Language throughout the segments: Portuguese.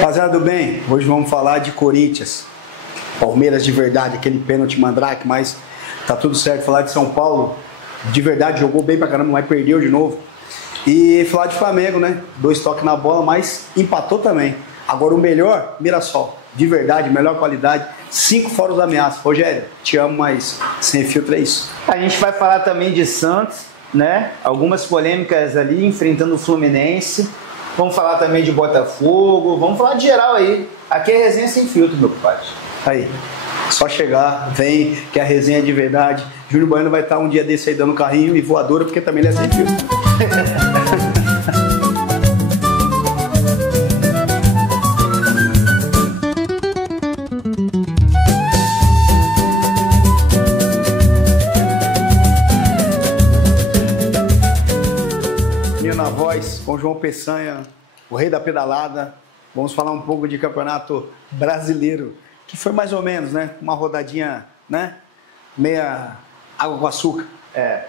Rapaziada do bem, hoje vamos falar de Corinthians, Palmeiras de verdade, aquele pênalti mandrake, mas tá tudo certo. Falar de São Paulo, de verdade, jogou bem pra caramba, mas perdeu de novo. E falar de Flamengo, né? 2 toques na bola, mas empatou também. Agora o melhor, Mirassol, de verdade, melhor qualidade, 5 fora os ameaças. Rogério, te amo, mas sem filtro é isso. A gente vai falar também de Santos, né? Algumas polêmicas ali, enfrentando o Fluminense. Vamos falar também de Botafogo, vamos falar de geral aí. Aqui é resenha sem filtro, meu compadre. Aí, só chegar, vem, que a resenha é de verdade. Júnior Baiano vai estar um dia desse aí dando carrinho e voadora, porque também ele é sem filtro. Na voz, com João Peçanha, o rei da pedalada. Vamos falar um pouco de campeonato brasileiro, que foi mais ou menos, né? Uma rodadinha, né? Meia água com açúcar.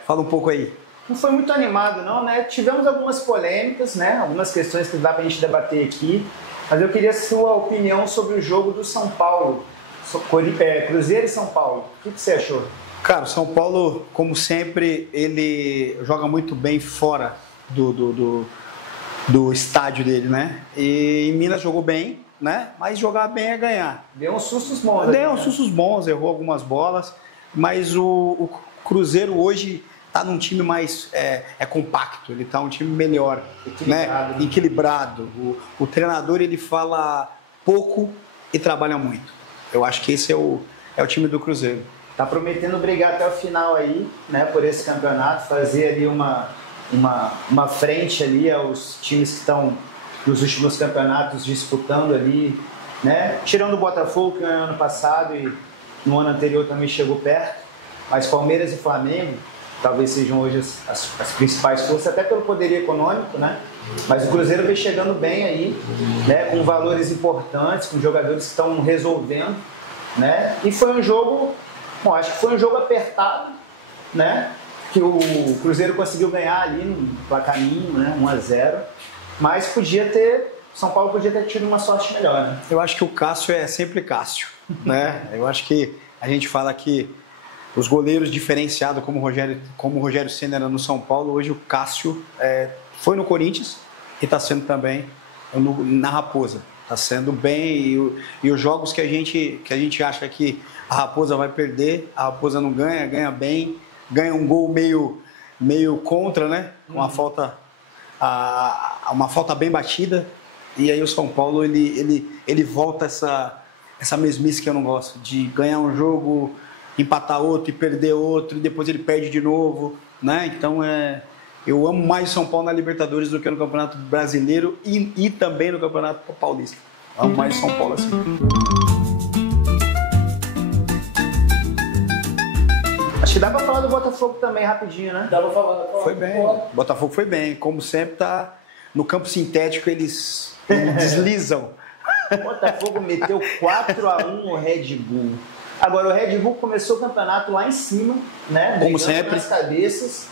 Fala um pouco aí. Não foi muito animado não, né? Tivemos algumas polêmicas, né? Algumas questões que dá pra gente debater aqui. Mas eu queria a sua opinião sobre o jogo do São Paulo. Cruzeiro e São Paulo. O que você achou? Cara, o São Paulo, como sempre, ele joga muito bem fora do estádio dele, né? E em Minas jogou bem, né? Mas jogar bem é ganhar. Deu uns sustos bons. Deu uns sustos bons, errou algumas bolas, mas o Cruzeiro hoje tá num time mais compacto, ele tá um time melhor, equilibrado, né? Equilibrado. O treinador, ele fala pouco e trabalha muito. Eu acho que esse é o time do Cruzeiro. Tá prometendo brigar até o final aí, né? Por esse campeonato, fazer ali uma frente ali aos times que estão nos últimos campeonatos disputando ali, né? Tirando o Botafogo, que ganhou ano passado e no ano anterior também chegou perto, mas Palmeiras e Flamengo talvez sejam hoje as principais forças, até pelo poder econômico, né? Mas o Cruzeiro vem chegando bem aí, né? Com valores importantes, com jogadores que estão resolvendo, né? E foi um jogo, bom, acho que foi um jogo apertado, né? Que o Cruzeiro conseguiu ganhar ali no placarinho, né, 1-0, mas São Paulo podia ter tido uma sorte melhor, né? Eu acho que o Cássio é sempre Cássio, né? Eu acho que a gente fala que os goleiros diferenciados como o Rogério Ceni era no São Paulo, hoje o Cássio foi no Corinthians e está sendo também na Raposa. Está sendo bem e os jogos que a gente acha que a Raposa vai perder, a Raposa não ganha, ganha bem. Ganha um gol meio contra, né? Uma falta bem batida. E aí o São Paulo, ele volta essa mesmice que eu não gosto, de ganhar um jogo, empatar outro e perder outro, e depois ele perde de novo, né? Então eu amo mais o São Paulo na Libertadores do que no Campeonato Brasileiro e também no Campeonato Paulista. Amo mais o São Paulo assim. Acho que dá pra falar do Botafogo também, rapidinho, né? Dá pra falar. Foi bem. Botafogo foi bem. Como sempre, tá no campo sintético, eles deslizam. O Botafogo meteu 4-1 o Red Bull. Agora, o Red Bull começou o campeonato lá em cima, né? Como sempre. Nas cabeças.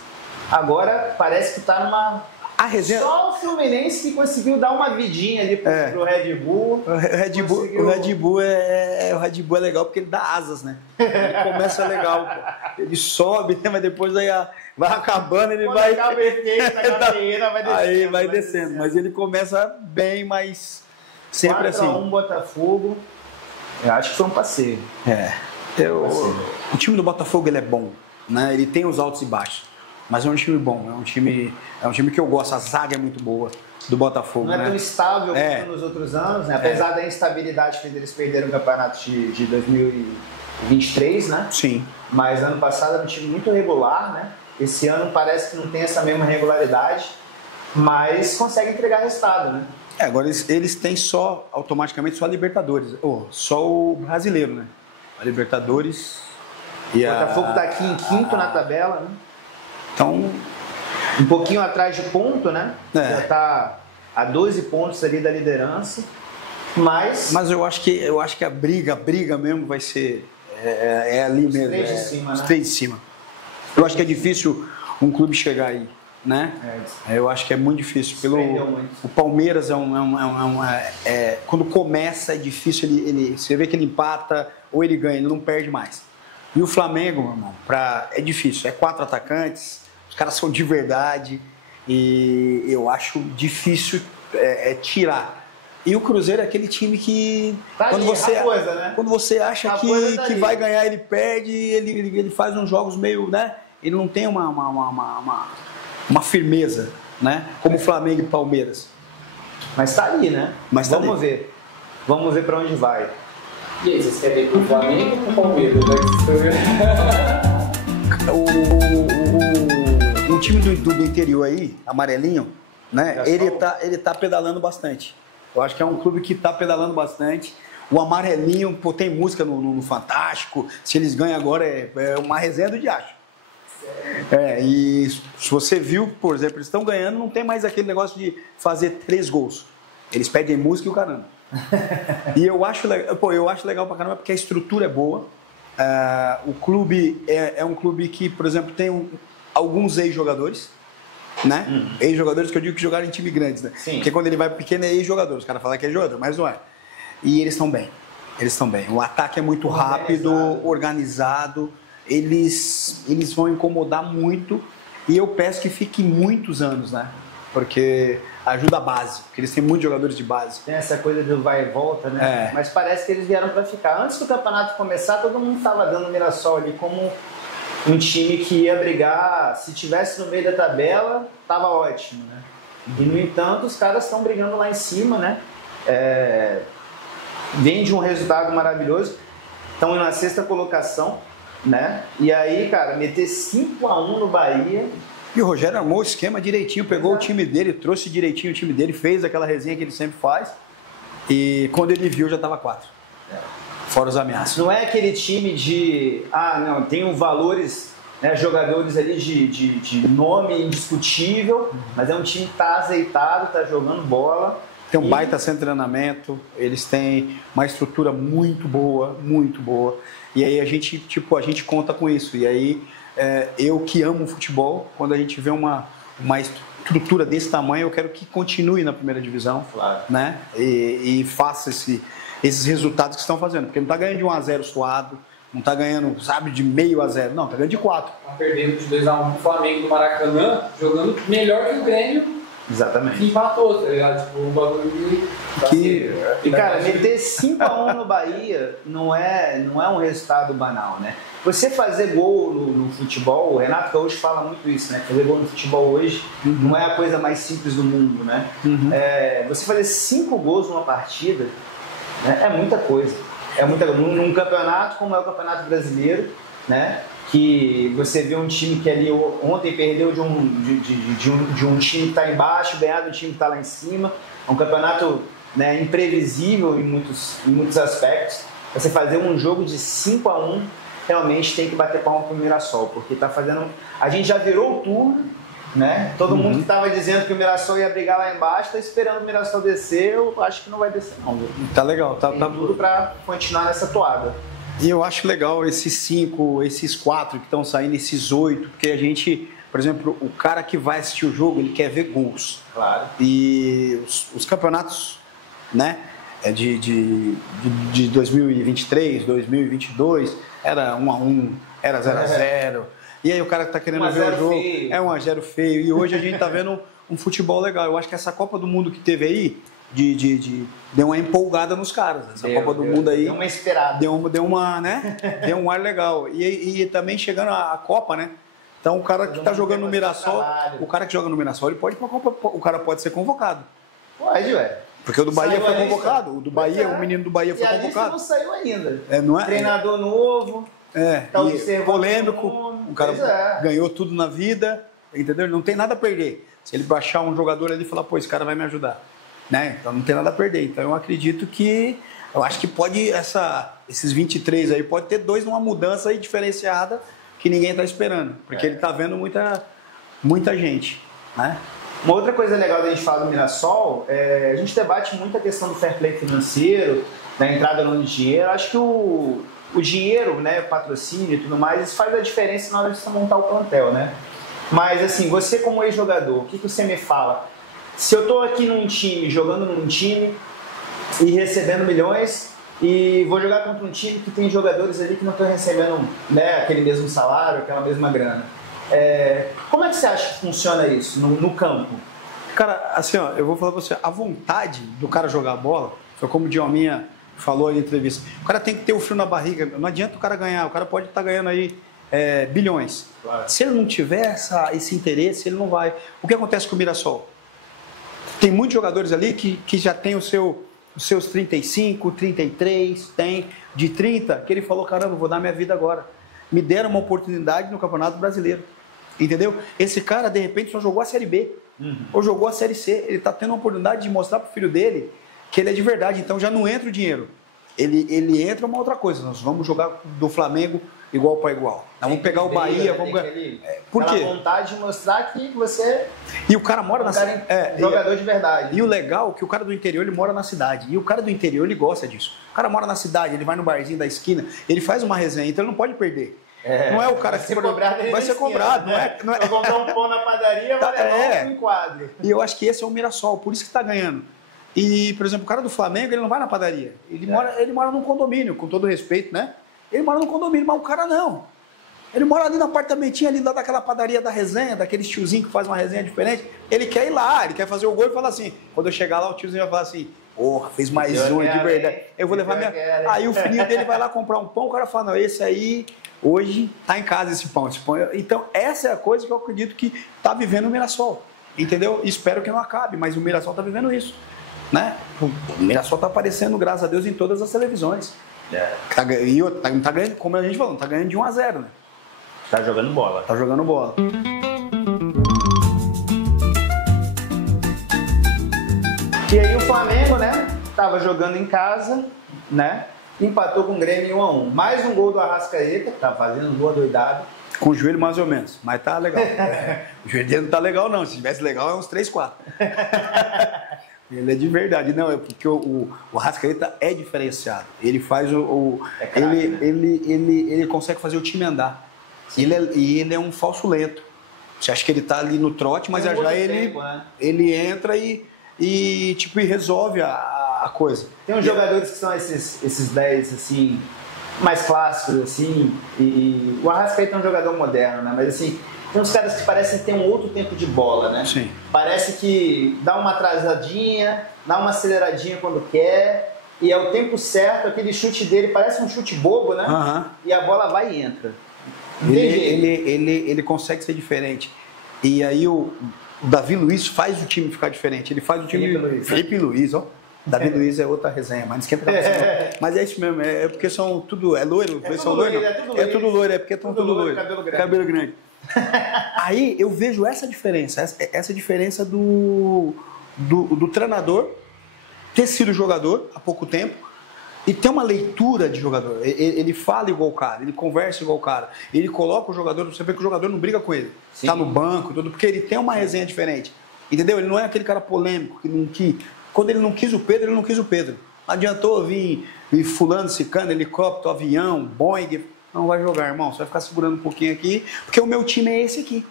Agora, parece que tá numa... Só o Fluminense que conseguiu dar uma vidinha ali pro Red Bull. O Red Bull é legal porque ele dá asas, né? Ele começa legal, pô. Ele sobe, né? Mas depois aí vai acabando, ele vai... Acaba o efeito da carreira, vai descendo. Aí vai descendo. Mas ele começa bem, mas sempre 4-1 assim. Botafogo, eu acho que foi um passeio. O time do Botafogo, ele é bom, né? Ele tem os altos e baixos. Mas é um time bom, é um time que eu gosto, a zaga é muito boa do Botafogo. Não é tão estável como nos outros anos, né? Apesar da instabilidade que eles perderam o campeonato de 2023, né? Sim. Mas ano passado era um time muito regular, né? Esse ano parece que não tem essa mesma regularidade, mas consegue entregar resultado, né? Agora eles têm automaticamente só a Libertadores, só o brasileiro, né? A Libertadores e o Botafogo tá aqui em quinto na tabela, né? Então, um pouquinho atrás de ponto, né? Já tá a 12 pontos ali da liderança. Mas eu acho que a briga mesmo vai ser ali mesmo. Os três de cima, né? Os três de cima. Eu acho que é difícil um clube chegar aí. né? Eu acho que é muito difícil. O Palmeiras quando começa é difícil, você vê que ele empata ou ele ganha, ele não perde mais. E o Flamengo, meu irmão, é difícil. É 4 atacantes, os caras são de verdade e eu acho difícil tirar. E o Cruzeiro é aquele time que quando você acha que vai ganhar, ele perde, ele faz uns jogos meio, né? Ele não tem uma firmeza, né? Como o Flamengo e Palmeiras. Mas tá ali, né? Vamos ver. Vamos ver para onde vai. E aí, vocês querem ir pro Flamengo ou pro Palmeiras? O time do interior aí, amarelinho, né? Ele tá pedalando bastante. Eu acho que é um clube que tá pedalando bastante. O amarelinho, pô, tem música no Fantástico. Se eles ganham agora, é uma resenha do diacho. E se você viu, por exemplo, eles estão ganhando, não tem mais aquele negócio de fazer 3 gols. Eles pedem música e o caramba. E eu acho legal pra caramba porque a estrutura é boa. O clube é um clube que, por exemplo, tem alguns ex-jogadores, né? Ex-jogadores que eu digo que jogaram em time grandes, né? Sim. Porque quando ele vai pequeno é ex-jogador. Os caras falam que é jogador, mas não é. E eles estão bem. O ataque é muito rápido, organizado. Eles vão incomodar muito e eu peço que fique muitos anos, né? Porque ajuda a base, porque eles têm muitos jogadores de base. Tem essa coisa do vai e volta, né? Mas parece que eles vieram para ficar. Antes do campeonato começar, todo mundo estava dando o Mirassol ali como um time que ia brigar. Se tivesse no meio da tabela, tava ótimo, né? E no entanto, os caras estão brigando lá em cima, né? Vem de um resultado maravilhoso, estão na 6ª colocação, né? E aí, cara, meter 5-1 no Bahia. E o Rogério armou o esquema direitinho, pegou o time dele, trouxe direitinho o time dele, fez aquela resenha que ele sempre faz. E quando ele viu, já estava 4. Fora os ameaços. Não é aquele time de... não, tem valores, né, jogadores ali de nome indiscutível, mas é um time que está azeitado, está jogando bola. Tem um baita centro de treinamento, eles têm uma estrutura muito boa, muito boa. E aí a gente conta com isso. E aí eu que amo futebol, quando a gente vê uma estrutura desse tamanho, eu quero que continue na primeira divisão, claro, né? E faça esses resultados que estão fazendo. Porque não está ganhando de 1-0 suado, não está ganhando, sabe, de meio a 0. Não, está ganhando de 4. Está perdendo de 2-1 pro Flamengo do Maracanã, jogando melhor que o Grêmio. Exatamente. Que empatou, tá ligado? Tipo, um bagulho E, cara, meter 5-1 no Bahia não é um resultado banal, né? Você fazer gol no futebol, o Renato Gaúcho fala muito isso, né? Fazer gol no futebol hoje não é a coisa mais simples do mundo, né? Você fazer 5 gols numa partida, né, é muita coisa. Num campeonato como é o Campeonato Brasileiro, né? Que você vê um time que ali ontem perdeu de um time que está embaixo, ganhar de um time que está lá em cima. É um campeonato, né, imprevisível em muitos aspectos. Você fazer um jogo de 5-1, realmente tem que bater palma pro Mirassol, porque tá fazendo... A gente já virou o turno, né? Todo mundo que estava dizendo que o Mirassol ia brigar lá embaixo, tá esperando o Mirassol descer. Eu acho que não vai descer não. Tá legal. Tá tudo para continuar nessa toada. E eu acho legal esses 5, esses 4 que estão saindo, esses 8, porque a gente, por exemplo, o cara que vai assistir o jogo, ele quer ver gols. Claro. E os campeonatos, né, de 2023, 2022, era 1-1, era 0-0. E aí o cara que tá querendo ver o jogo, feio. É 1-0 feio. E hoje a gente tá vendo um futebol legal. Eu acho que essa Copa do Mundo que teve aí, deu uma empolgada nos caras. Essa Copa do Mundo aí. Deu uma esperada. Deu uma, né? Deu um ar legal. E também chegando a Copa, né? Então o cara que tá jogando no Mirassol, ele pode ir pra Copa, o cara pode ser convocado. Pode, ué. Porque o do Bahia foi convocado. O do Bahia, o menino do Bahia foi convocado. Não saiu ainda. Não é? Treinador novo. Tá polêmico. O cara ganhou tudo na vida, entendeu? Ele não tem nada a perder. Se ele baixar um jogador ali e falar, pô, esse cara vai me ajudar. Né? Então não tem nada a perder. Então eu acredito que... Eu acho que pode... Esses 23 aí, pode ter 2 numa mudança aí diferenciada que ninguém está esperando. Porque ele está vendo muita gente. Né? Uma outra coisa legal da gente falar do Mirassol, a gente debate muito a questão do fair play financeiro, da entrada no dinheiro. Acho que o dinheiro, né, o patrocínio e tudo mais, isso faz a diferença na hora de você montar o plantel, né? Mas assim, você como ex-jogador, o que você me fala? Se eu tô aqui num time, jogando num time e recebendo milhões e vou jogar contra um time que tem jogadores ali que não estão recebendo, né, aquele mesmo salário, aquela mesma grana. Como é que você acha que funciona isso no campo? Cara, assim, ó, eu vou falar pra você, a vontade do cara jogar bola, foi como o Djalminha falou na entrevista, o cara tem que ter o frio na barriga, não adianta o cara ganhar, o cara pode estar ganhando aí bilhões. Claro. Se ele não tiver esse interesse, ele não vai. O que acontece com o Mirassol? Tem muitos jogadores ali que já tem os seus 35, 33, tem de 30, que ele falou, caramba, vou dar minha vida agora. Me deram uma oportunidade no Campeonato Brasileiro. Entendeu? Esse cara, de repente, só jogou a Série B. Ou jogou a Série C. Ele está tendo a oportunidade de mostrar para o filho dele que ele é de verdade. Então já não entra o dinheiro. Ele entra uma outra coisa. Nós vamos jogar do Flamengo igual para igual. Nós vamos pegar o Bahia. Vamos... Por quê? Vontade de mostrar que você... E o cara mora na cidade. Jogador de verdade. E o legal é que o cara do interior, ele mora na cidade. E o cara do interior, ele gosta disso. O cara mora na cidade, ele vai no barzinho da esquina, ele faz uma resenha, então ele não pode perder. Não é o cara que vai ser cobrado. Não é... Vou comprar um pão na padaria, vai levar um quadro. E eu acho que esse é o Mirassol, por isso que está ganhando. E, por exemplo, o cara do Flamengo, ele não vai na padaria. Ele mora num condomínio, com todo respeito, né? Ele mora num condomínio, mas o cara não. Ele mora ali no apartamentinho, ali daquela padaria da resenha, daquele tiozinho que faz uma resenha diferente. Ele quer ir lá, ele quer fazer o gol e falar assim. Quando eu chegar lá, o tiozinho vai falar assim, porra, fez mais um de verdade. Eu vou levar minha... Aí o filhinho dele vai lá comprar um pão, o cara fala, não, esse aí... Hoje está em casa esse pão. Então, essa é a coisa que eu acredito que está vivendo o Mirassol. Entendeu? Espero que não acabe, mas o Mirassol está vivendo isso. Né? O Mirassol está aparecendo, graças a Deus, em todas as televisões. E tá ganhando, como a gente falou, está ganhando de 1-0. Né? Tá jogando bola. Tá jogando bola. E aí o Flamengo, né? Tava jogando em casa, né? Empatou com o Grêmio 1-1. Mais um gol do Arrascaeta, tá fazendo um gol adoidado. Com o joelho mais ou menos, mas tá legal. O joelho dele não tá legal não, se tivesse legal é uns 3, 4. Ele é de verdade, não, é porque o Arrascaeta é diferenciado. Ele faz ele consegue fazer o time andar. Ele é um falso lento. Você acha que ele tá ali no trote, mas já ele entra e tipo, resolve a coisa. Tem uns jogadores que são esses 10, assim, mais clássicos, assim, e o Arrascaeta é um jogador moderno, né? Mas, assim, tem uns caras que parecem ter um outro tempo de bola, né? Sim. Parece que dá uma atrasadinha, dá uma aceleradinha quando quer, e é o tempo certo, aquele chute dele parece um chute bobo, né? E a bola vai e entra. Ele consegue ser diferente. E aí o Davi Luiz faz o time ficar diferente. Ele faz o time... Felipe Luiz, ó. Davi Luiz é outra resenha, mas não esquenta a Mas é isso mesmo, é porque são tudo... É loiro? É tudo loiro, é tudo loiro, é porque estão tudo loiro. Cabelo grande. Aí eu vejo essa diferença do treinador ter sido jogador há pouco tempo e ter uma leitura de jogador. Ele fala igual o cara, ele conversa igual o cara, ele coloca o jogador, você vê que o jogador não briga com ele. Sim. Tá no banco, tudo, porque ele tem uma resenha diferente. Entendeu? Ele não é aquele cara polêmico que quando ele não quis o Pedro, ele não quis o Pedro. Não adiantou vir fulano, cicano, helicóptero, avião, Boeing. Não vai jogar, irmão. Você vai ficar segurando um pouquinho aqui, porque o meu time é esse aqui.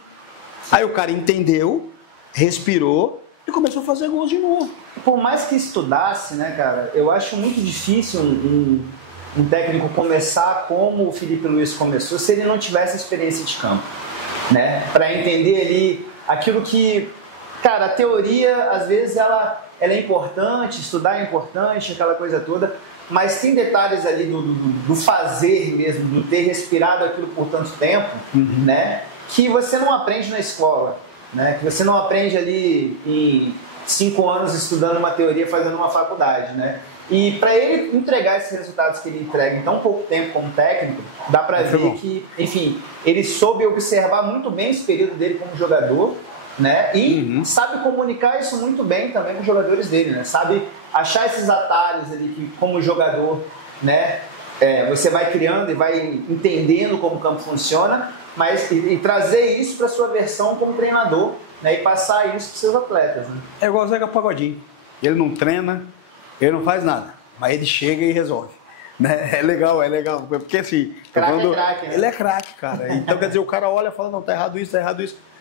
Aí o cara entendeu, respirou e começou a fazer gols de novo. Por mais que estudasse, né, cara, eu acho muito difícil um técnico começar como o Felipe Luiz começou se ele não tivesse experiência de campo, né? Para entender ali aquilo que, cara, a teoria, às vezes, ela é importante, estudar é importante, aquela coisa toda, mas tem detalhes ali do fazer mesmo, do ter respirado aquilo por tanto tempo, né, que você não aprende na escola, né, que você não aprende ali em 5 anos estudando uma teoria, fazendo uma faculdade, né. E para ele entregar esses resultados que ele entrega em tão pouco tempo como técnico, dá para ver que, enfim, ele soube observar muito bem esse período dele como jogador, né? E sabe comunicar isso muito bem também com os jogadores dele, né? Sabe achar esses atalhos ali que, como jogador, né? Você vai criando e vai entendendo como o campo funciona, mas e trazer isso para sua versão como treinador, né? E passar isso para seus atletas, né? É igual o Zeca Pagodinho. Ele não treina, ele não faz nada, mas ele chega e resolve. Né? É legal, porque assim... Craque é craque, né? Ele é craque, cara. Então, quer dizer, o cara olha e fala, não, tá errado isso,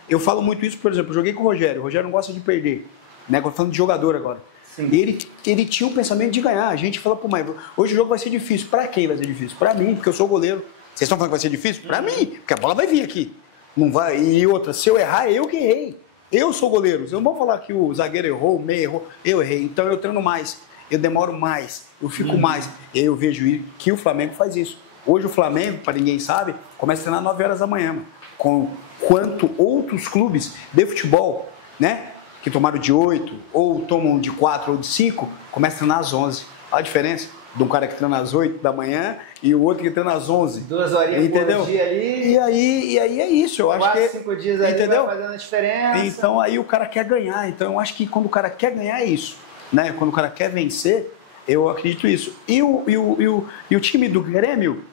Eu falo muito isso, por exemplo, eu joguei com o Rogério não gosta de perder, né? Falando de jogador agora. Ele tinha o pensamento de ganhar. A gente fala, pô, mas hoje o jogo vai ser difícil. Pra quem vai ser difícil? Pra mim, porque eu sou goleiro. Vocês estão falando que vai ser difícil? Pra mim, porque a bola vai vir aqui. Não vai. E outra, se eu errar, eu que errei. Eu sou goleiro. Eu não vou falar que o zagueiro errou, o meio errou. Eu errei. Então eu treino mais. Eu demoro mais. Eu fico mais. E aí eu vejo que o Flamengo faz isso. Hoje o Flamengo, para ninguém sabe, começa a treinar às 9 horas da manhã. Quanto outros clubes de futebol, né? Que tomaram de 8, ou tomam de 4 ou de 5, começam a treinar às 11. Olha a diferença de um cara que treina às 8 da manhã e o outro que treina às 11. 2 horinhas entendeu? Por dia ali. E aí é isso. Eu 4, acho que 5 dias ali entendeu? vai fazendo a diferença. Então aí o cara quer ganhar. Então eu acho que quando o cara quer ganhar é isso. Né? Quando o cara quer vencer, eu acredito isso. E o time do Grêmio,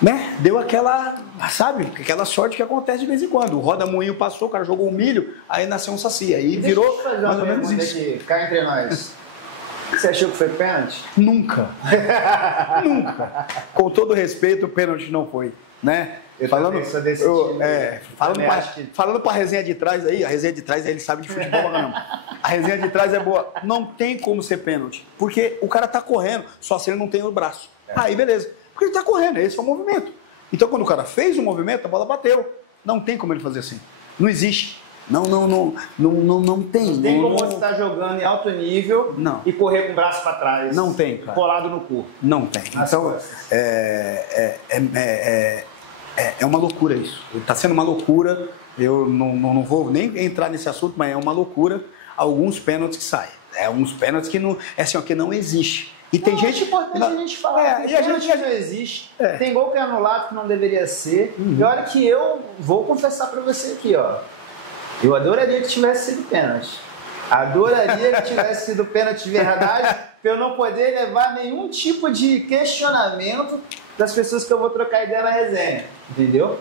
né? Deu aquela, sabe? Aquela sorte que acontece de vez em quando. O Roda Moinho passou, o cara jogou um milho, aí nasceu um saci. Aí virou mais ou menos isso. Aqui, cá entre nós. Você achou que foi pênalti? Nunca. Nunca. Com todo respeito, o pênalti não foi, né? Falando pra resenha de trás aí, a resenha de trás aí ele sabe de futebol pra caramba. A resenha de trás é boa. Não tem como ser pênalti, porque o cara tá correndo, só se ele não tem o braço. Aí beleza. Porque ele tá correndo, esse é o movimento. Então quando o cara fez o movimento, a bola bateu. Não tem como ele fazer assim. Não existe. Não tem. Não tem como você estar jogando em alto nível e correr com o braço para trás. Não tem, cara. Colado no corpo. Não tem. Então, é uma loucura isso. Está sendo uma loucura. Eu não vou nem entrar nesse assunto, mas é uma loucura. Alguns pênaltis que saem. Alguns pênaltis que não, assim, que não existe. E tem gente. É importante a gente falar. E a gente não existe. Tem gol que é anulado que não deveria ser. E olha que eu vou confessar para você aqui, ó. Eu adoraria que tivesse sido pênalti. Adoraria que tivesse sido pênalti de verdade, para eu não poder levar nenhum tipo de questionamento das pessoas que eu vou trocar ideia na resenha. Entendeu?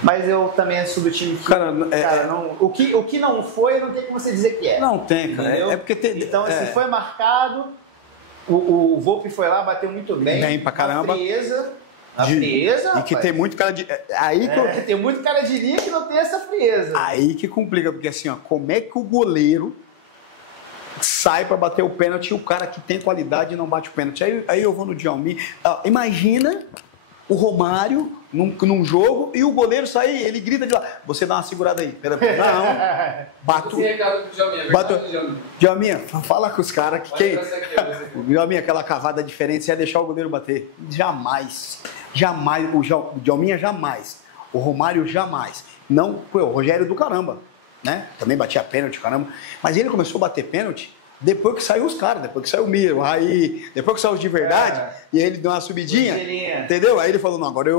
Mas eu também sou do time que... o que não foi, não tem como você dizer que é. Não tem, cara. Entendeu? Porque então, se foi marcado, o Volpi foi lá, bateu muito bem. Bem pra caramba. A frieza, e que tem muito cara de... que tem muito cara de linha que não tem essa frieza. Aí que complica, porque assim, ó, como é que o goleiro sai pra bater o pênalti e o cara que tem qualidade não bate o pênalti? Aí eu vou no Djalmin. Imagina o Romário num jogo e o goleiro sair, ele grita de lá. Você dá uma segurada aí. Não. Bato. Djalmin, fala com os caras que quem... Djalmin, aquela cavada diferente, você ia deixar o goleiro bater. Jamais. O Djalmin jamais. O Romário jamais. Não, o Rogério do caramba, né? Também batia pênalti, caramba. Mas ele começou a bater pênalti depois que saiu os caras, depois que saiu o Miro, aí, depois que saiu os de verdade, e aí ele deu uma subidinha, entendeu? Aí ele falou, não, agora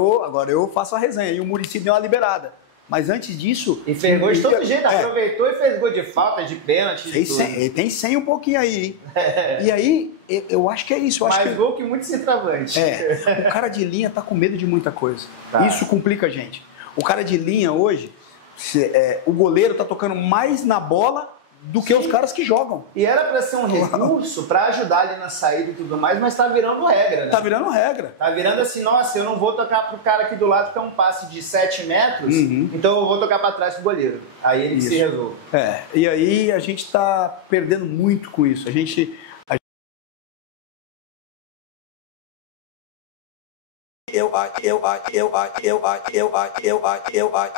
eu faço a resenha. E o Muricy deu uma liberada. Mas antes disso... E fez gol de todo jeito, aproveitou e fez gol de falta, de pênalti, de tudo. Ele tem 100 um pouquinho aí, hein? E aí, eu acho que é isso. Mais gol que muito centroavante. O cara de linha tá com medo de muita coisa. Isso complica a gente. O cara de linha hoje, o goleiro tá tocando mais na bola do que os caras que jogam. E era para ser um recurso para ajudar ali na saída e tudo mais, mas tá virando regra, né? Tá virando regra. Tá virando assim, nossa, eu não vou tocar pro cara aqui do lado que é um passe de 7 metros, então eu vou tocar para trás pro goleiro. Aí ele se resolve. E aí a gente tá perdendo muito com isso. Aí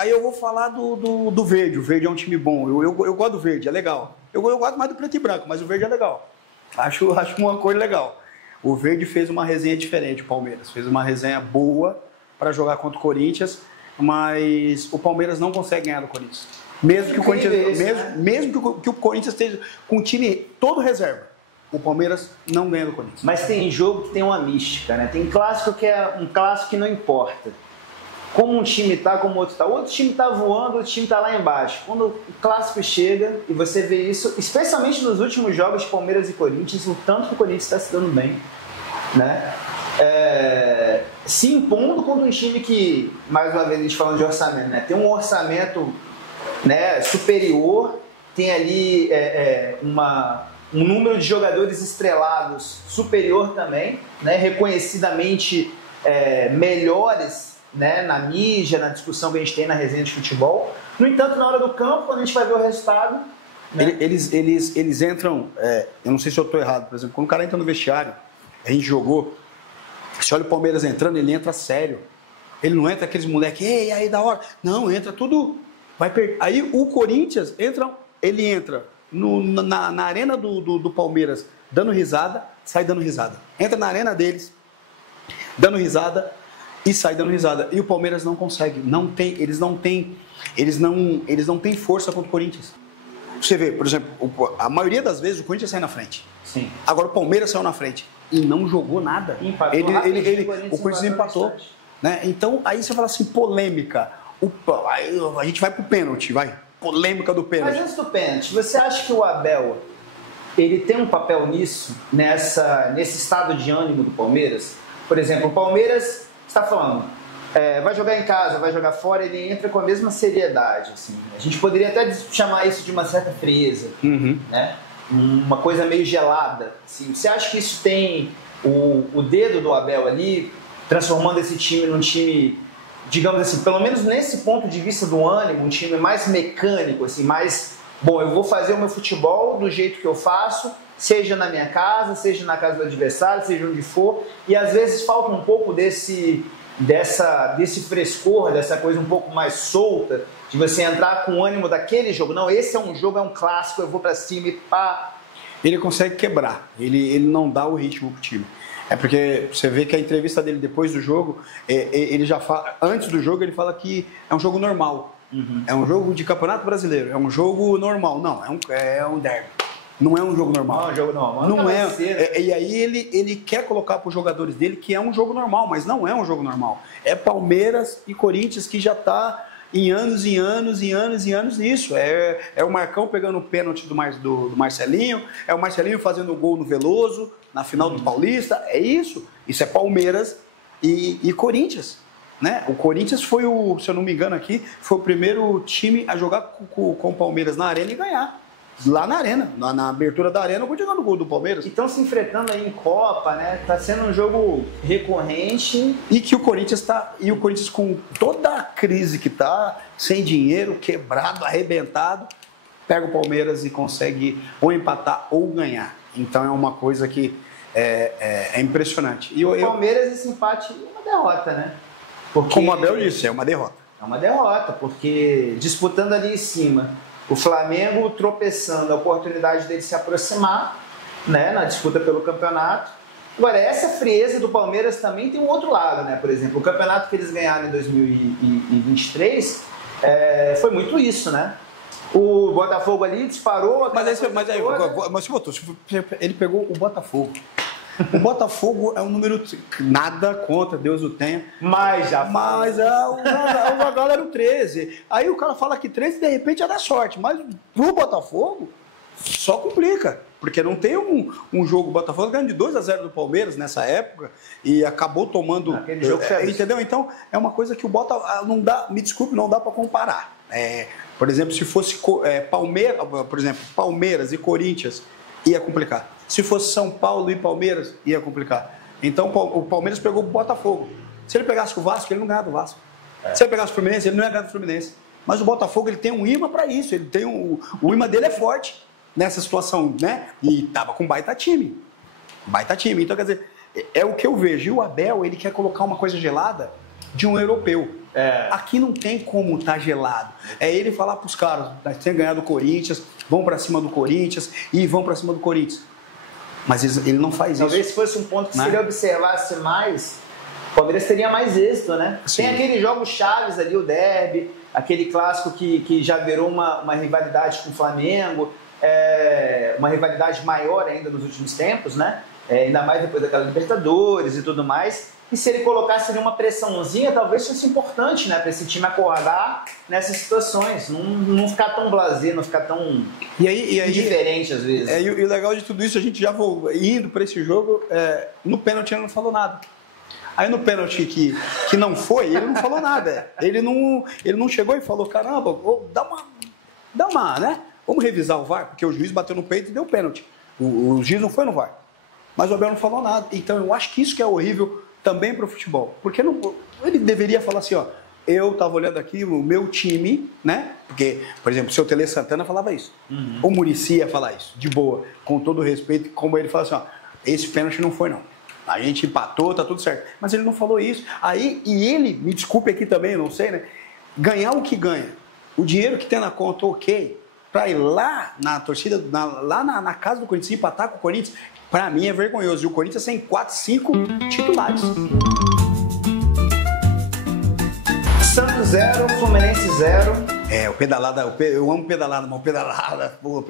eu vou falar do Verde. O Verde é um time bom. Eu gosto do Verde, é legal. Eu gosto mais do preto e branco, mas o Verde é legal. Acho uma cor legal. O Verde fez uma resenha diferente, o Palmeiras. Fez uma resenha boa para jogar contra o Corinthians, mas o Palmeiras não consegue ganhar do Corinthians. Mesmo que o Corinthians, mesmo que o Corinthians esteja com o time todo reserva. O Palmeiras não ganha do Corinthians. Mas tem jogo que tem uma mística, né? Tem clássico que é um clássico que não importa. Como um time tá, como o outro tá. O outro time tá voando, o outro time tá lá embaixo. Quando o clássico chega e você vê isso, especialmente nos últimos jogos de Palmeiras e Corinthians, o tanto que o Corinthians está se dando bem, né? Se impondo contra um time que, mais uma vez a gente falando de orçamento, né? Tem um orçamento, né, superior, tem ali um número de jogadores estrelados superior também, né, reconhecidamente melhores, né, na mídia, na discussão que a gente tem na resenha de futebol, No entanto, na hora do campo, quando a gente vai ver o resultado... Né? Eles entram... eu não sei se eu estou errado, por exemplo, quando o cara entra no vestiário, a gente jogou, você olha o Palmeiras entrando, ele entra sério. Ele não entra aqueles moleques, ei, aí da hora. Não, entra tudo... Aí o Corinthians ele entra na arena do Palmeiras dando risada, sai dando risada. Entra na arena deles, dando risada e sai dando risada. E o Palmeiras não consegue, eles não têm força contra o Corinthians. Você vê, por exemplo, a maioria das vezes o Corinthians sai na frente. Sim. Agora o Palmeiras saiu na frente e não jogou nada. Empatou o Corinthians empatou. Né? Então, aí você fala assim, polêmica. A gente vai pro pênalti, polêmica do pênalti. Mas antes do pênalti, você acha que o Abel ele tem um papel nisso, nesse estado de ânimo do Palmeiras? Por exemplo, o Palmeiras está falando, vai jogar em casa, vai jogar fora, ele entra com a mesma seriedade. Assim. A gente poderia até chamar isso de uma certa frieza, né? Uma coisa meio gelada. Assim. Você acha que isso tem o dedo do Abel ali, transformando esse time num time, digamos assim, pelo menos nesse ponto de vista do ânimo, um time mais mecânico, assim, mais, bom, eu vou fazer o meu futebol do jeito que eu faço, seja na minha casa, seja na casa do adversário, seja onde for, e às vezes falta um pouco desse frescor, dessa coisa um pouco mais solta, de você entrar com o ânimo daquele jogo. Não, esse é um jogo, é um clássico, eu vou pra cima e pá. Ele consegue quebrar, ele não dá o ritmo pro time. É porque você vê que a entrevista dele depois do jogo, ele já fala, antes do jogo ele fala que é um jogo normal. É um jogo de Campeonato Brasileiro, é um jogo normal. Não, é um derby. Não é um jogo normal. Não é um jogo normal. Não é. E aí ele quer colocar para os jogadores dele que é um jogo normal, mas não é um jogo normal. É Palmeiras e Corinthians que já está em anos nisso. É o Marcão pegando o pênalti do Marcelinho, é o Marcelinho fazendo o gol no Veloso, na final do Paulista, é isso. Isso é Palmeiras e Corinthians. Né? O Corinthians foi se eu não me engano aqui, foi o primeiro time a jogar com o Palmeiras na arena e ganhar. Lá na arena, na abertura da arena, continuando o gol do Palmeiras. Então se enfrentando aí em Copa, né? Tá sendo um jogo recorrente. E que o Corinthians com toda a crise que tá, sem dinheiro, quebrado, arrebentado, pega o Palmeiras e consegue ou empatar ou ganhar. Então é uma coisa que é impressionante. E o Palmeiras, esse empate é uma derrota, né? Porque, como o Abel disse, é uma derrota. É uma derrota, porque disputando ali em cima, o Flamengo tropeçando, a oportunidade dele se aproximar, né, na disputa pelo campeonato. Agora, essa frieza do Palmeiras também tem um outro lado, né? Por exemplo, o campeonato que eles ganharam em 2023 foi muito isso, né? O Botafogo ali disparou... Mas você botou, ele pegou o Botafogo. O Botafogo é um número... Nada contra, Deus o tenha. Mas o Zagallo era o 13. Aí o cara fala que 13 de repente ia dar sorte. Mas pro Botafogo só complica. Porque não tem um jogo... O Botafogo ganhando de 2-0 do Palmeiras nessa época e acabou tomando... Aquele jogo entendeu? Então é uma coisa que o Botafogo... Não dá, me desculpe, não dá para comparar. Por exemplo, se fosse Palmeiras e Corinthians, ia complicar. Se fosse São Paulo e Palmeiras, ia complicar. Então o Palmeiras pegou o Botafogo. Se ele pegasse o Vasco, ele não ganhava do Vasco. Se ele pegasse o Fluminense, ele não ia ganhar do Fluminense. Mas o Botafogo, ele tem um imã para isso. Ele tem o imã dele é forte nessa situação, né? E tava com baita time. Então, quer dizer, é o que eu vejo. E o Abel, ele quer colocar uma coisa gelada de um europeu. Aqui não tem como estar gelado. É ele falar para os caras, tem ganhado o Corinthians, vão para cima do Corinthians e vão para cima do Corinthians. Mas ele não faz isso. Talvez se fosse um ponto que se ele observasse mais, o Palmeiras teria mais êxito, né? Sim. Tem aqueles jogos chaves ali, o derby, aquele clássico que já virou uma rivalidade com o Flamengo, uma rivalidade maior ainda nos últimos tempos, né? Ainda mais depois daquela Libertadores e tudo mais. E se ele colocasse ali uma pressãozinha, talvez fosse importante, né, para esse time acordar nessas situações, não ficar tão blasé, não ficar tão indiferente às vezes. E o legal de tudo isso, a gente já indo para esse jogo, no pênalti ele não falou nada. Aí no pênalti que não foi, ele não falou nada. Ele não chegou e falou, caramba, dá uma, né? Vamos revisar o VAR, porque o juiz bateu no peito e deu pênalti. O juiz não foi no VAR. Mas o Abel não falou nada. Então eu acho que isso que é horrível também para o futebol. Porque ele deveria falar assim, ó, eu estava olhando aqui o meu time, né? Porque, por exemplo, o seu Tele Santana falava isso. O Muricy ia falar isso, de boa, com todo respeito, como ele fala assim, ó, esse pênalti não foi, não. A gente empatou, tá tudo certo. Mas ele não falou isso. Aí, e ele, me desculpe aqui também, eu não sei, né? Ganhar o que ganha. O dinheiro que tem na conta, ok. Pra ir lá na torcida, lá na casa do Corinthians, empatar com o Corinthians, pra mim é vergonhoso. E o Corinthians tem 4, 5 titulares. Santos 0, Fluminense 0. O pedalada, eu amo pedalada, mas pedalada, vou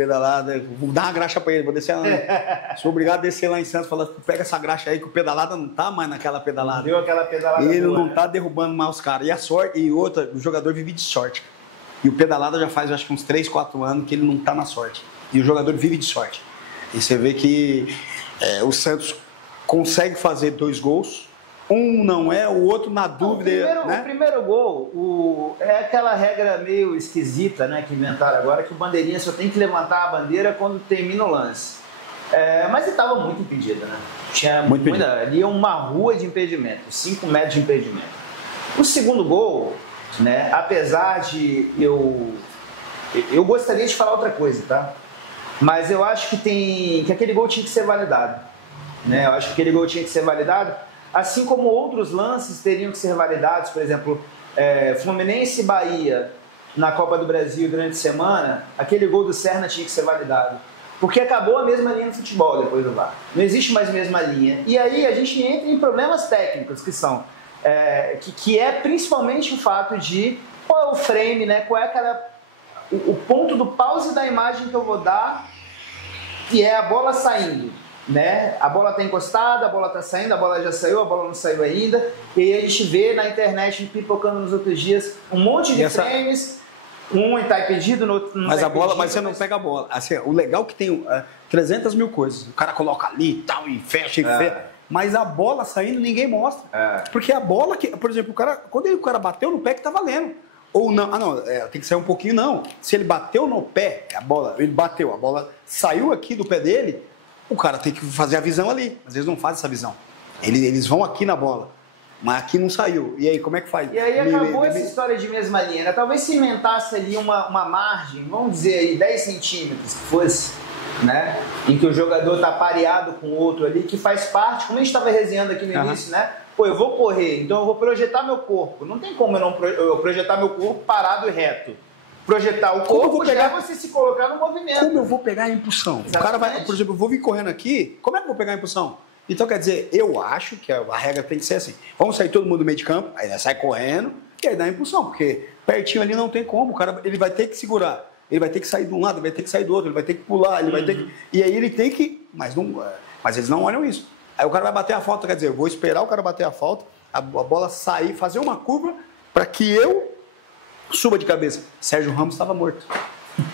dar uma graxa pra ele, vou descer lá. Sou obrigado a descer lá em Santos, falar, pega essa graxa aí, que o pedalada não tá mais naquela pedalada. Deu aquela pedalada. Ele boa, não tá derrubando mais os caras. E a sorte, e outra, o jogador vive de sorte. E o pedalada já faz, acho que uns 3, 4 anos que ele não tá na sorte. E o jogador vive de sorte. E você vê que o Santos consegue fazer 2 gols. Um não é, o outro na dúvida. O primeiro gol é aquela regra meio esquisita, né, que inventaram agora, que o bandeirinha só tem que levantar a bandeira quando termina o lance. Mas ele estava muito impedido, né? Tinha ali uma rua de impedimento, 5 metros de impedimento. O segundo gol, né, apesar de eu gostaria de falar outra coisa, tá? Mas eu acho que aquele gol tinha que ser validado, né? Eu acho que aquele gol tinha que ser validado. Assim como outros lances teriam que ser validados, por exemplo, Fluminense e Bahia na Copa do Brasil durante a semana, aquele gol do Serna tinha que ser validado. Porque acabou a mesma linha no futebol depois do VAR. Não existe mais a mesma linha. E aí a gente entra em problemas técnicos, que são, que é principalmente o fato de qual é o frame, né? Qual é o ponto do pause da imagem que eu vou dar, que é a bola saindo. Né? A bola está encostada, a bola está saindo, a bola já saiu, a bola não saiu ainda. E aí a gente vê na internet, pipocando nos outros dias, um monte de frames. Um está impedido, no outro não. Mas a bola, mas você não pega a bola. Assim, o legal é que tem 300 mil coisas. O cara coloca ali e tal, e fecha e fecha. Mas a bola saindo, ninguém mostra. Porque a bola, por exemplo, quando o cara bateu no pé, que tá valendo. Ou não, tem que sair um pouquinho, não. Se ele bateu no pé, ele bateu, a bola saiu aqui do pé dele. O cara tem que fazer a visão ali. Às vezes não faz essa visão. Eles vão aqui na bola. Mas aqui não saiu. E aí, como é que faz? E aí acabou essa história de mesma linha, né? Talvez se inventasse ali uma margem, vamos dizer aí, 10 centímetros, que fosse, né? Em que o jogador tá pareado com o outro ali, que faz parte, como a gente estava resenhando aqui no início, né? Pô, eu vou correr, então eu vou projetar meu corpo. Não tem como eu projetar meu corpo parado e reto. Projetar o corpo já é você se colocar no movimento. Como eu vou pegar a impulsão? Exatamente. O cara vai, por exemplo, eu vou vir correndo aqui, como é que eu vou pegar a impulsão? Então, quer dizer, eu acho que a regra tem que ser assim. Vamos sair todo mundo do meio de campo, aí sai correndo, e aí dá a impulsão, porque pertinho ali não tem como, o cara ele vai ter que segurar, ele vai ter que sair de um lado, ele vai ter que sair do outro, ele vai ter que pular, ele vai ter que... E aí ele tem que... Mas eles não olham isso. Aí o cara vai bater a falta, quer dizer, eu vou esperar o cara bater a falta, a bola sair, fazer uma curva, para que eu suba de cabeça. Sérgio Ramos estava morto.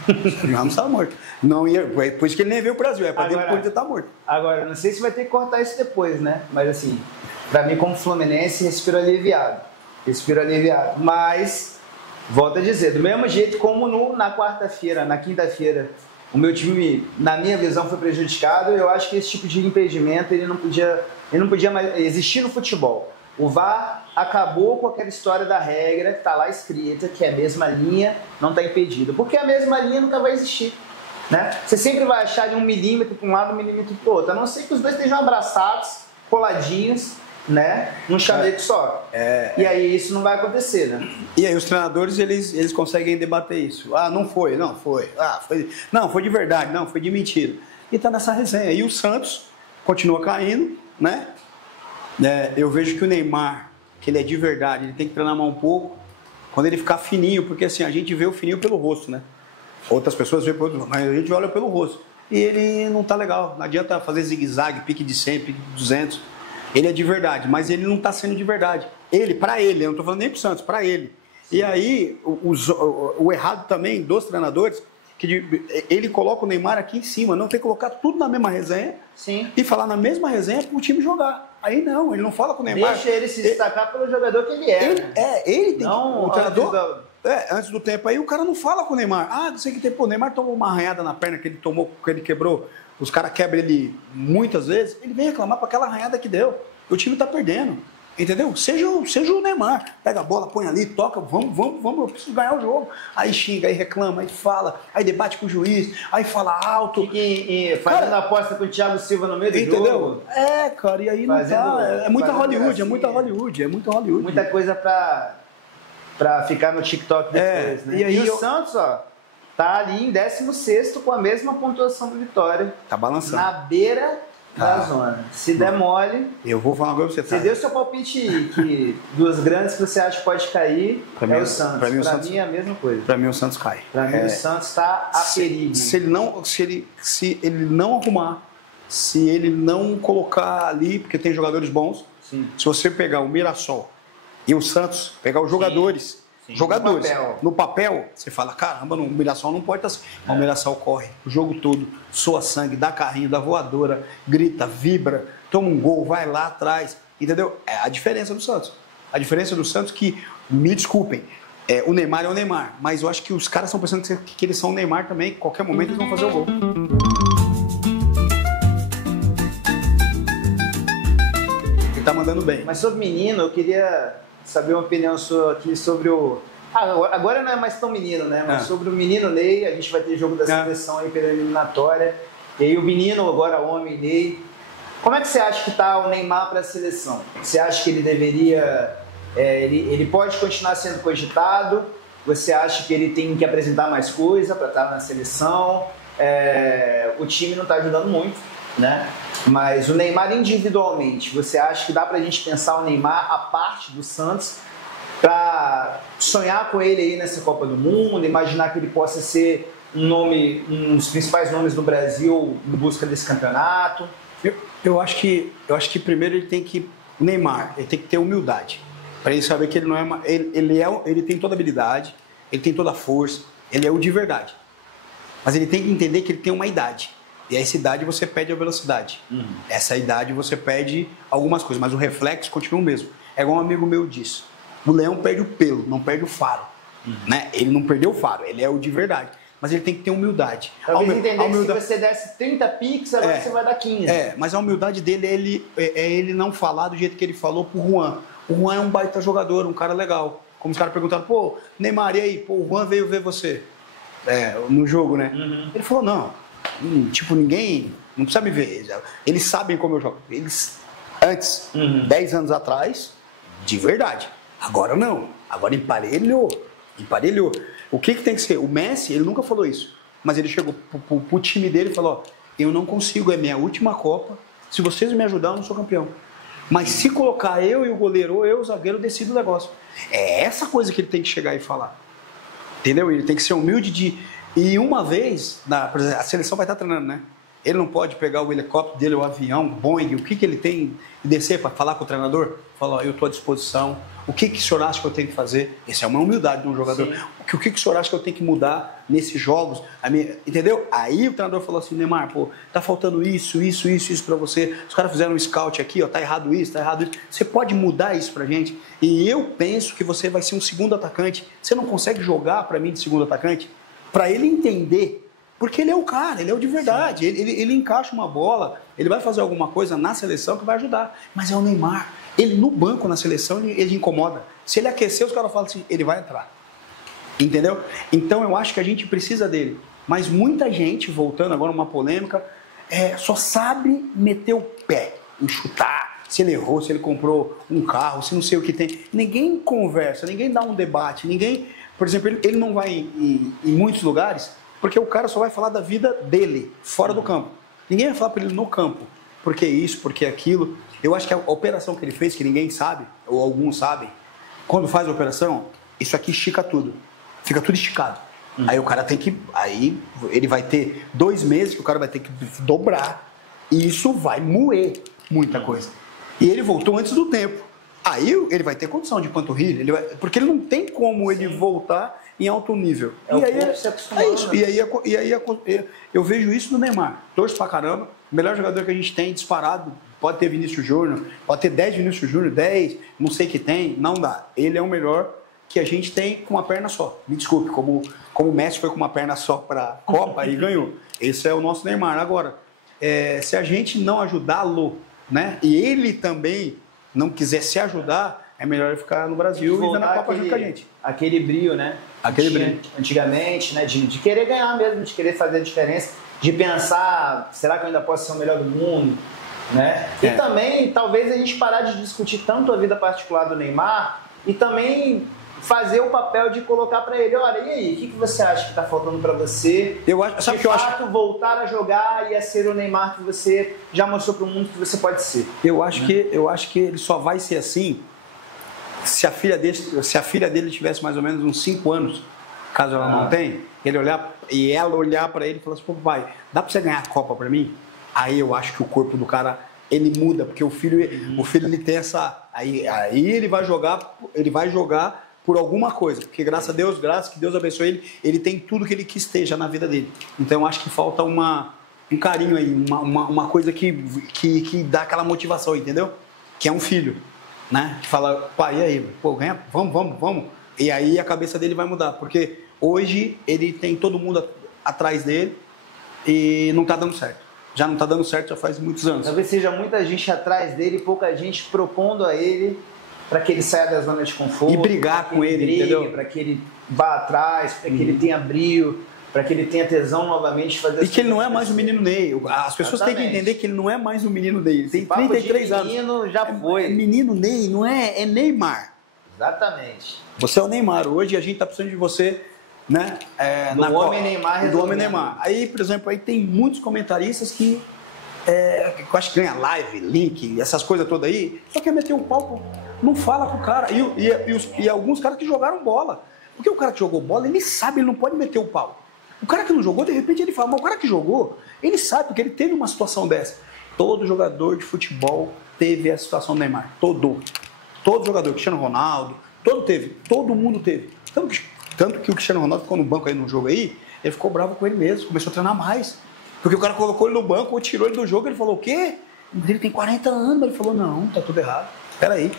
Sérgio Ramos estava morto. Não ia, por isso que ele nem veio o Brasil, para dentro do Corinthians tá morto. Agora, não sei se vai ter que cortar isso depois, né? Mas assim, para mim como Fluminense, respiro aliviado. Mas, volto a dizer, do mesmo jeito como na quarta-feira, na quinta-feira, o meu time, na minha visão, foi prejudicado. Eu acho que esse tipo de impedimento ele não podia mais existir no futebol. O VAR acabou com aquela história da regra que está lá escrita, que é a mesma linha, não está impedido. Porque a mesma linha nunca vai existir. Né? Você sempre vai achar de 1 milímetro para um lado, 1 milímetro para o outro. A não ser que os dois estejam abraçados, coladinhos, né? Num chaveco só. E aí isso não vai acontecer, né? E aí os treinadores, eles conseguem debater isso. Ah, não foi. Não, foi de verdade, não, foi de mentira. E tá nessa resenha. E o Santos continua caindo, né? Eu vejo que o Neymar, que ele é de verdade, ele tem que treinar mais um pouco, quando ele ficar fininho, porque assim, a gente vê o fininho pelo rosto, né? Outras pessoas veem pelo rosto, mas a gente olha pelo rosto. E ele não tá legal, não adianta fazer zigue-zague, pique de 100, pique de 200. Ele é de verdade, mas ele não tá sendo de verdade. Pra ele, eu não tô falando nem pro Santos, pra ele. Sim. E aí, o errado também dos treinadores, que ele coloca o Neymar aqui em cima, não tem que colocar tudo na mesma resenha. Sim. E falar na mesma resenha pro time jogar. Aí não, ele não fala com o Neymar. Deixa ele se destacar pelo jogador que ele é. Ele tem não, que... O treinador... antes do tempo aí, o cara não fala com o Neymar. Ah, não sei o que tem. Pô, o Neymar tomou uma arranhada na perna que ele quebrou. Os caras quebram ele muitas vezes. Ele vem reclamar para aquela arranhada que deu. O time tá perdendo. Entendeu? Seja o Neymar. Pega a bola, põe ali, toca, vamos, eu preciso ganhar o jogo. Aí xinga, aí reclama, aí fala, aí debate com o juiz, aí fala alto. E fazendo aposta com o Thiago Silva no meio do jogo. Entendeu? Cara, e aí não tá. É muita Hollywood, é muita Hollywood. Muita coisa pra ficar no TikTok depois, né? E aí o Santos, ó, tá ali em 16º com a mesma pontuação do Vitória. Tá balançando. Na beira da zona. Se der mole... Eu vou falar uma coisa pra você. Você deu seu palpite que dos grandes que você acha que pode cair o Santos. Pra mim é a mesma coisa. Pra mim o Santos cai. Pra mim o Santos tá a perigo. Se ele não arrumar, se ele não colocar ali, porque tem jogadores bons, sim. Se você pegar o Mirassol e o Santos, pegar os jogadores... Sim. Jogadores, no papel, você fala, caramba, o Mirassol não pode estar assim. O Mirassol corre o jogo todo, soa sangue, dá carrinho, dá voadora, grita, vibra, toma um gol, vai lá atrás, entendeu? É a diferença do Santos. A diferença do Santos que, me desculpem, o Neymar é o Neymar, mas eu acho que os caras estão pensando que eles são o Neymar também, que a qualquer momento eles vão fazer o gol. Ele tá mandando bem. Mas sobre menino, eu queria... saber uma opinião sua aqui sobre o... agora não é mais tão menino, né? Mas sobre o menino Ney, a gente vai ter jogo da seleção aí pela eliminatória. E aí o menino, agora homem, Ney. Como é que você acha que tá o Neymar para a seleção? Você acha que ele deveria... ele pode continuar sendo cogitado? Você acha que ele tem que apresentar mais coisa para estar na seleção? O time não está ajudando muito, né? Mas o Neymar individualmente, você acha que dá pra gente pensar o Neymar a parte do Santos pra sonhar com ele aí nessa Copa do Mundo, imaginar que ele possa ser um dos principais nomes do Brasil em busca desse campeonato? Eu acho que primeiro ele tem que... O Neymar, ele tem que ter humildade. Para ele saber que ele não é... Ele tem toda a habilidade, ele tem toda a força, ele é o de verdade. Mas ele tem que entender que ele tem uma idade. E essa idade você pede a velocidade. Essa idade você pede algumas coisas, mas o reflexo continua o mesmo. É igual um amigo meu disse. O leão perde o pelo, não perde o faro. Né? Ele não perdeu o faro, ele é o de verdade. Mas ele tem que ter humildade. Talvez entender que se você desse 30 piques, agora você vai dar 15. Mas a humildade dele é ele não falar do jeito que ele falou pro Juan. O Juan é um baita jogador, um cara legal. Como os caras perguntaram, pô, Neymar, e aí? Pô, o Juan veio ver você no jogo, né? Ele falou, não. Ninguém não precisa me ver. Eles sabem como eu jogo. Eles, antes, 10 anos atrás, de verdade. Agora não. Agora emparelhou. O que tem que ser? O Messi, ele nunca falou isso. Mas ele chegou pro time dele e falou, ó, eu não consigo, é minha última Copa. Se vocês me ajudarem, eu não sou campeão. Mas se colocar eu e o goleiro, ou eu e o zagueiro, eu decido o negócio. É essa coisa que ele tem que chegar e falar. Entendeu? Ele tem que ser humilde E uma vez, por exemplo, a seleção vai estar treinando, né? Ele não pode pegar o helicóptero dele, o avião, o Boeing, o que ele tem e descer para falar com o treinador? Falar, ó, eu estou à disposição, o que o senhor acha que eu tenho que fazer? Essa é uma humildade de um jogador. Sim. O que o senhor acha que eu tenho que mudar nesses jogos? Entendeu? Aí o treinador falou assim, Neymar, pô, tá faltando isso para você. Os caras fizeram um scout aqui, ó, tá errado isso. Você pode mudar isso pra gente? E eu penso que você vai ser um segundo atacante. Você não consegue jogar para mim de segundo atacante? Para ele entender, porque ele é o cara, ele é o de verdade, ele encaixa uma bola, ele vai fazer alguma coisa na seleção que vai ajudar, mas é o Neymar, ele no banco na seleção, ele incomoda, se ele aquecer os caras falam assim, ele vai entrar, entendeu? Então eu acho que a gente precisa dele, mas muita gente, voltando agora uma polêmica, só sabe meter o pé em chutar, se ele errou, se ele comprou um carro, se não sei o que tem, ninguém conversa, ninguém dá um debate, ninguém... Por exemplo, ele não vai em muitos lugares porque o cara só vai falar da vida dele, fora do campo. Ninguém vai falar para ele no campo. Por que isso, por que aquilo. Eu acho que a operação que ele fez, que ninguém sabe, ou alguns sabem, quando faz a operação, isso aqui estica tudo. Fica tudo esticado. Aí o cara tem que... Aí ele vai ter 2 meses que o cara vai ter que dobrar. E isso vai moer muita coisa. E ele voltou antes do tempo. Aí ele vai ter condição de panturrilha, porque ele não tem como ele voltar em alto nível. E aí eu vejo isso no Neymar. Torço pra caramba. O melhor jogador que a gente tem disparado, pode ter Vinícius Júnior, pode ter 10 Vinícius Júnior, 10, não sei que tem, não dá. Ele é o melhor que a gente tem com uma perna só. Me desculpe, como o Messi foi com uma perna só para a Copa e ganhou. Esse é o nosso Neymar. Agora, se a gente não ajudá-lo, né? E ele também não quiser se ajudar, é melhor ele ficar no Brasil e dando a Copa junto com a gente. Aquele brilho, né? Aquele brilho. Antigamente, né? De querer ganhar mesmo, de querer fazer a diferença, de pensar, será que eu ainda posso ser o melhor do mundo? Né? E também, talvez a gente parar de discutir tanto a vida particular do Neymar e também fazer o papel de colocar para ele, olha, e aí, o que você acha que está faltando para você? Sabe que eu acho? Voltar a jogar e a ser o Neymar que você já mostrou para o mundo que você pode ser. Eu acho que ele só vai ser assim se a filha dele tivesse mais ou menos uns 5 anos, caso ela não tenha, ela olhar para ele e falar assim, pô, pai, dá para você ganhar a Copa para mim? Aí eu acho que o corpo do cara, ele muda, porque o filho ele tem essa... Aí ele vai jogar por alguma coisa, porque graças a Deus, que Deus abençoe ele tem tudo que ele quis ter já na vida dele. Então eu acho que falta um carinho aí, uma coisa que dá aquela motivação, entendeu? Que é um filho, né? Que fala, pai, e aí? Pô, ganha, vamos. E aí a cabeça dele vai mudar, porque hoje ele tem todo mundo atrás dele e não tá dando certo. Já não tá dando certo já faz muitos anos. Talvez seja muita gente atrás dele, pouca gente propondo a ele para que ele saia da zona de conforto. E brigar com ele, entendeu? Para que ele vá atrás, para que ele tenha brio, para que ele tenha tesão novamente de fazer. E que ele não é mais o menino Ney. As pessoas têm que entender que ele não é mais o menino Ney. Ele tem 33 anos. Menino já foi. Menino Ney, não é Neymar. Exatamente. Você é o Neymar. Hoje a gente tá precisando de você, né? Do homem Neymar. Do homem Neymar. Aí, por exemplo, aí tem muitos comentaristas que eu acho que ganha live, link, essas coisas todas aí, só quer meter o pau, não fala com o cara. E alguns caras que jogaram bola. Porque o cara que jogou bola, ele sabe, ele não pode meter o pau. O cara que não jogou, de repente ele fala, mas o cara que jogou, ele sabe, porque ele teve uma situação dessa. Todo jogador de futebol teve a situação do Neymar. Todo jogador, Cristiano Ronaldo, todo mundo teve. Tanto que o Cristiano Ronaldo ficou no banco aí no jogo aí, ele ficou bravo com ele mesmo, começou a treinar mais. Porque o cara colocou ele no banco, tirou ele do jogo, ele falou, o quê? Ele tem 40 anos. Ele falou, não, tá tudo errado. Peraí,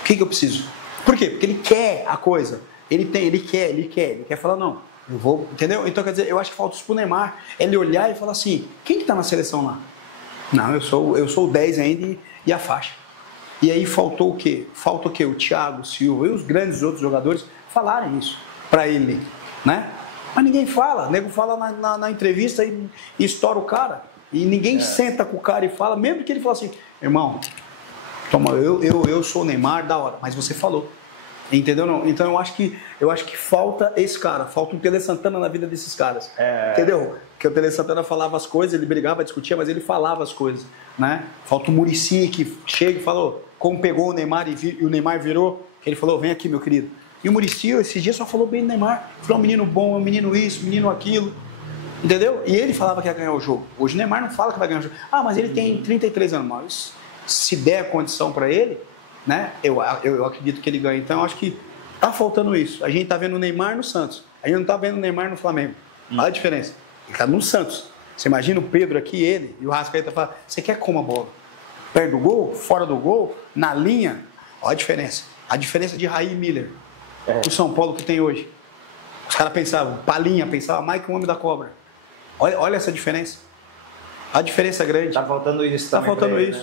o que eu preciso? Por quê? Porque ele quer a coisa. Ele quer falar, não, eu vou, entendeu? Então, quer dizer, eu acho que falta isso pro Neymar, ele olhar e falar assim, quem que tá na seleção lá? Não, eu sou o 10 ainda e a faixa. E aí faltou o quê? Falta o quê? O Thiago Silva e os grandes outros jogadores falarem isso para ele, né? Mas ninguém fala, o nego fala na entrevista e estoura o cara. E ninguém senta com o cara e fala, mesmo que ele fale assim, irmão, toma, eu sou o Neymar, da hora, mas você falou. Entendeu? Não? Então eu acho que falta esse cara, falta um Tele Santana na vida desses caras. Entendeu? Que o Tele Santana falava as coisas, ele brigava, discutia, mas ele falava as coisas, né? Falta o Muricy que chega e falou, como pegou o Neymar e o Neymar virou, que ele falou, vem aqui, meu querido. E o Muricy, esses dias, só falou bem do Neymar. Falou, é um menino bom, é um menino isso, menino aquilo. Entendeu? E ele falava que ia ganhar o jogo. Hoje o Neymar não fala que vai ganhar o jogo. Ah, mas ele tem 33 anos. Mas se der a condição para ele, né? Eu acredito que ele ganha. Então, eu acho que tá faltando isso. A gente tá vendo o Neymar no Santos. A gente não tá vendo o Neymar no Flamengo. Olha a diferença. Ele tá no Santos. Você imagina o Pedro aqui, ele, e o Rascaeta fala, você quer como a bola? Perto do gol? Fora do gol? Na linha? Olha a diferença. A diferença de Raí e Miller. O São Paulo que tem hoje. Os caras pensavam, Palinha pensava, Mike, o homem da cobra. Olha essa diferença. A diferença é grande. Tá faltando isso Tá também. Faltando isso.